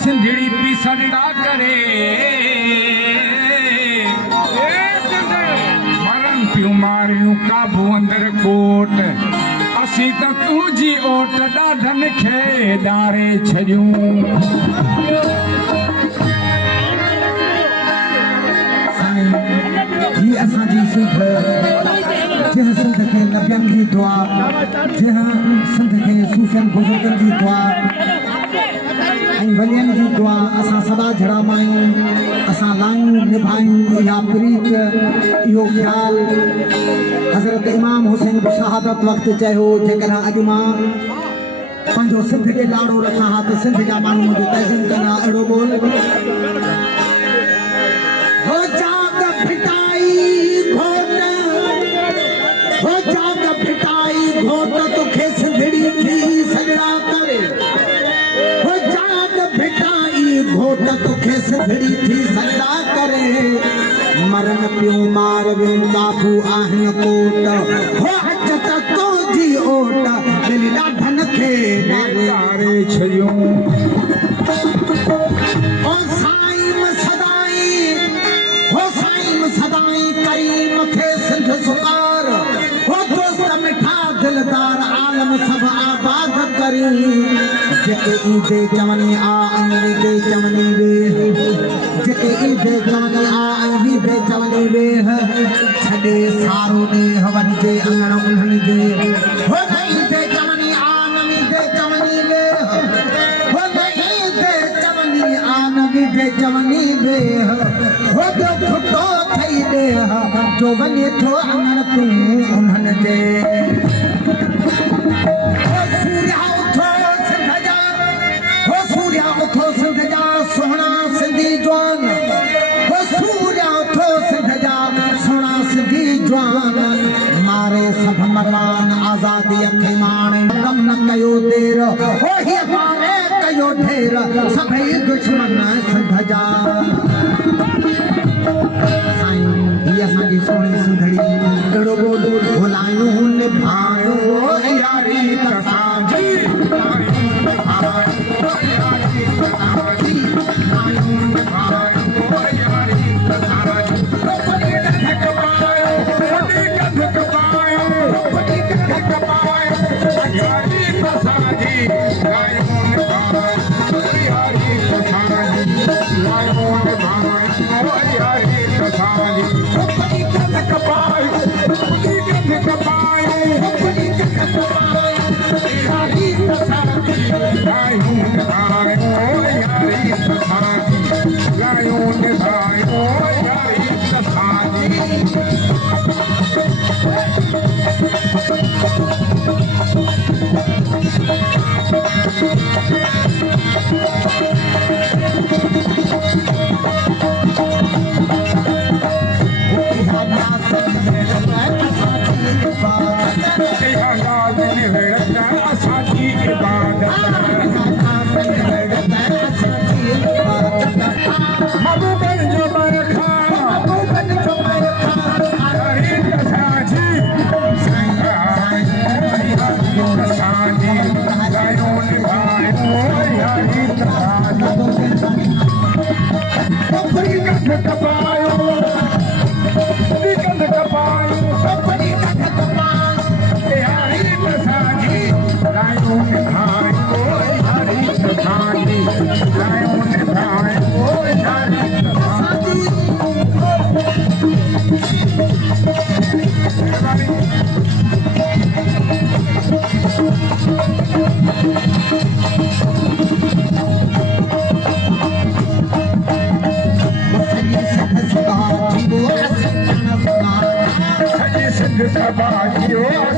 सिंधड़ी पिसड़ा करे मरन पियूं मारियूं काबू अंदर कोट असी त तुझी ओट ॾाढन खे ॾारे छॾियूं ही असांजी सिंध जंहिं सिंध खे नबियनि जी दुआ जंहिं सिंध खे सूफ़ियनि बुज़ुर्गनि जी दुआ ऐं वलियनि जी दुआ असां सदा झड़ामायूं असां लायूं निभायूं इहा प्रीत इहो ख़्याल हज़रत इमाम हुसैन बि शहादत वक़्तु चयो जेकॾहिं अॼु मां पंहिंजो सिंध खे लाड़ो रखां हा त सिंध जा माण्हू मुंहिंजी तहज़ीम कंदा अहिड़ो बोल हो जाग फिटाई घोट हो जाग फिटाई घोट तोखे सिंधड़ी थी सजड़ा करे हो जाग फिटाई घोट तोखे सिंधड़ी थी सजड़ा करे मरन पियूं मार वियूं काबू आहिनि कोट हो अच त तुंहिंजी ओट दिलि ॾाढनि खे ॾारे छॾियूं ओ साईं सदाई हो साईं सदाई करीम थे सिंध सुकार हो दोस्त मिठा दिलदार आलम सब आबाद करी जेके ईदे चवनी आ ईदे चवनी वे जेके ईदे चवनी आ ईदे चवनी वे छॾे सारो दे हवन जे अंगण उन्हनि जे हो ईदे चवनी आ ईदे चवनी वे हो ईदे चवनी आ ईदे चवनी वे हो खुटो थई दे जो वञे थो अंगण तूं उन्हनि जे सोहना सिंधी जवान हो सूर्या उथो सिंध जा सोहना सिंधी जवान मारे सब मरवान आज़ादी खे माणे कम न कयो देर हो ही मारे कयो ढेर सभई दुश्मन सिंध जा साईं ही असांजी सोहणी सिंधड़ी अहिड़ो बोल भुलायूं निभायूं यारी असांजी Sabah, you are